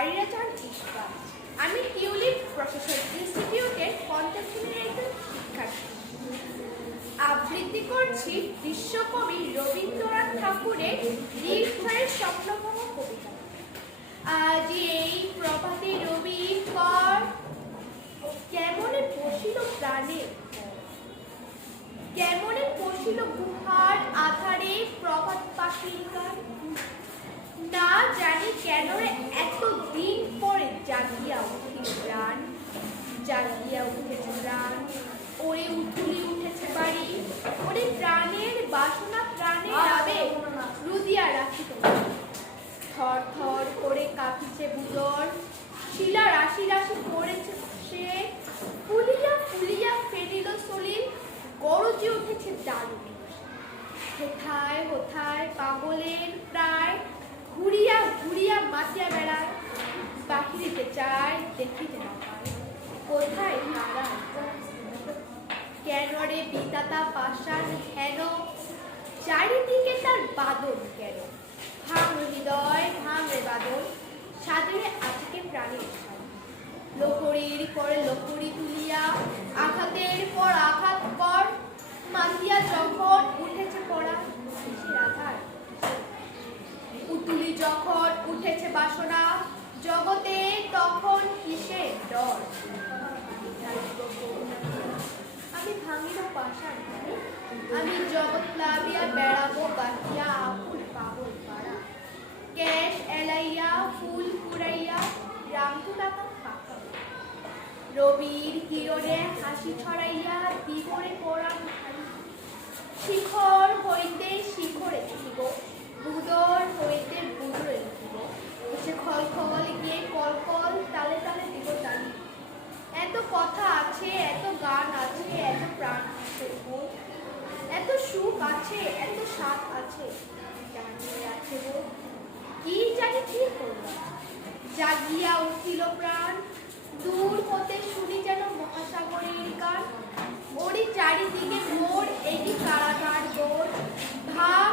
বাড়িরা চান ইস্কা। আমি tulip professor ইনস্টিটিউটের পঞ্চম শ্রেণীর একজন শিক্ষার্থী। আবৃত্তি করছি বিশ্বকবি রবীন্দ্রনাথ ঠাকুরের ঈশ্বরের স্বপ্নভঙ্গ কবিতা। আজ এই প্রভাতে রবি কর কেমনে পশিল প্রাণে, কেমনে পশিল গুহার আধারে প্রভাত পাখির গান। না জানি কেন এত দিন পরে জাগিয়া উঠিল প্রাণ, জাগিয়া উঠেছে প্রাণ। ওরে উঠুলি উঠেছে বাড়ি, ওরে প্রাণের বাসনা প্রাণে রাবে রুদিয়া রাখিত। থর থর করে কাঁপিছে বুদর, শিলা রাশি রাশি পড়েছে সে। ফুলিয়া ফুলিয়া ফেরিল সলিল, গরজে উঠেছে দারুণ। কোথায় কোথায় পাগলের প্রায়, ঘুরিয়া ঘুরিয়া মাতিয়া বেড়ায়। বাহিরিতে চায় দেখিতে না পায়, কোথায় তারা কেন রে বিধাতা পাষাণ হেন, চারিদিকে তার বাদন কেন। ভাঙ হৃদয় ভাঙ রে বাদন, সাদরে আজকে প্রাণের ছাই। লোহরীর পরে লোহরী তুলিয়া, আঘাতের পর আঘাত কর। মাতিয়া যখন উঠেছে পড়া কিসের আঘাত, উতুলি যখন উঠেছে বাসনা, জগতে তখন কিসের ডর। আমি ভাঙিব পাষাণ, আমি জগৎ লাভিয়া বেড়াবো বাহিয়া আকুল পাগল পাড়া। ক্যাশ এলাইয়া ফুল কুড়াইয়া রামধু টাকা ফাঁকা। রবির কিরণে হাসি ছড়াইয়া দিবরে পড়া। শিখর হইতে শিখরে লিখিব, বুদর হইতে বুদরে লিখিব। সে খল খল গিয়ে কল কল তালে তালে দিব টানি। এত কথা আছে, এত গান আছে, এত প্রাণ আছে, এত সুখ আছে, এত স্বাদ আছে, জানিয়ে আছে কি জানি কি করল। জাগিয়া উঠিল প্রাণ, দূর হতে শুনি যেন মহাসাগরের গান। ওরি চারিদিকে মোর এটি কারাগার গোর, ভাঙ